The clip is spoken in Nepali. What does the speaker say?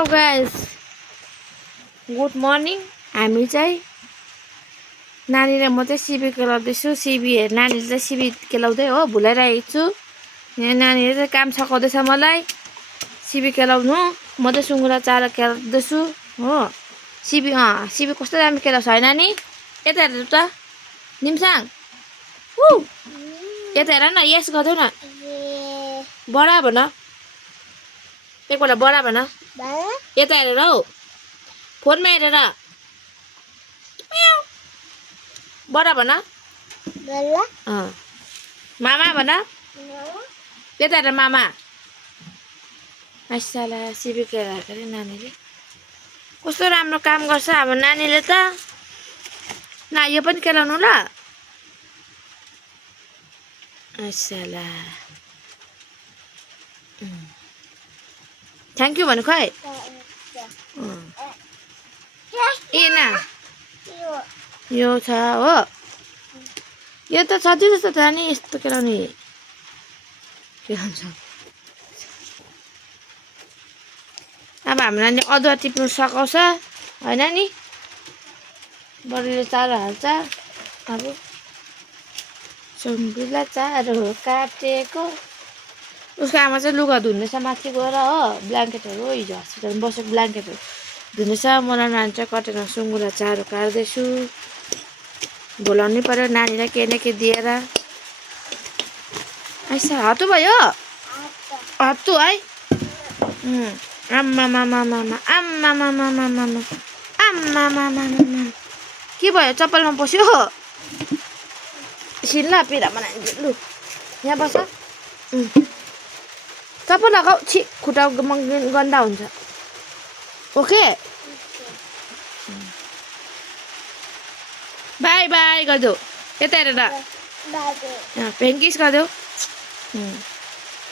Hello guys, good morning. हामी चाहिँ नानी र म चाहिँ सिबी केलाउँदैछु। नानीले चाहिँ सिबी केलाउँदै हो, भुलाइरहेको छु। यहाँ नानीले चाहिँ काम सघाउँदैछ मलाई सिबी केलाउनु। म चाहिँ सुँगुरा चारो केलाउँदैछु हो। सिबी कस्तो राम्रो केलाउँछ है नानी? यता हेर त निम्साङ, यता हेर न, यस गर्दै न, बडा भन, एकपल्ट बडा भन, यता हेरेर हौ, फोनमा हेरेर बडा भन, मामा भन, यता हेरेर मामा। आइसाला सिबी केलाएको अरे नानीले, कस्तो राम्रो काम गर्छ हाम्रो नानीले त। न यो पनि केलाउनु ल। आइसाला थ्याङ्क यू भन्नु खै। ए न यो छ हो, यो त सजिलो जस्तो छ नि यस्तो केलाउने। के भन्छ अब हाम्रो नानी अदुवा टिप्नु सघाउँछ होइन नि, बडीले चारो हाल्छ। अब सुँगुरलाई चारो काटेको, उसको आमा चाहिँ लुगा धुँदैछ माथि गएर हो। ब्ल्याङ्केटहरू हिजो हस्पिटलमा बसेको ब्ल्याङ्केटहरू धुँदैछ। मलाई नानी चाहिँ कटेर सुँगुरलाई चारो काट्दैछु। बोलाउनै पर्यो नानीलाई के न के दिएर। ऐसा हत्तु भयो, हत्तु है। आम्मामामामामामामामामामामा के भयो? चप्पलमा पस्यो सिल्ला पिरा बनाइदिन्छु। लु यहाँ बस, चप्पल लगाऊ। छि खुट्टा गन्दा हुन्छ। ओके बाई बाई गरिदेऊ। यता हेरेर फ्याङ्किस गरिदेऊ।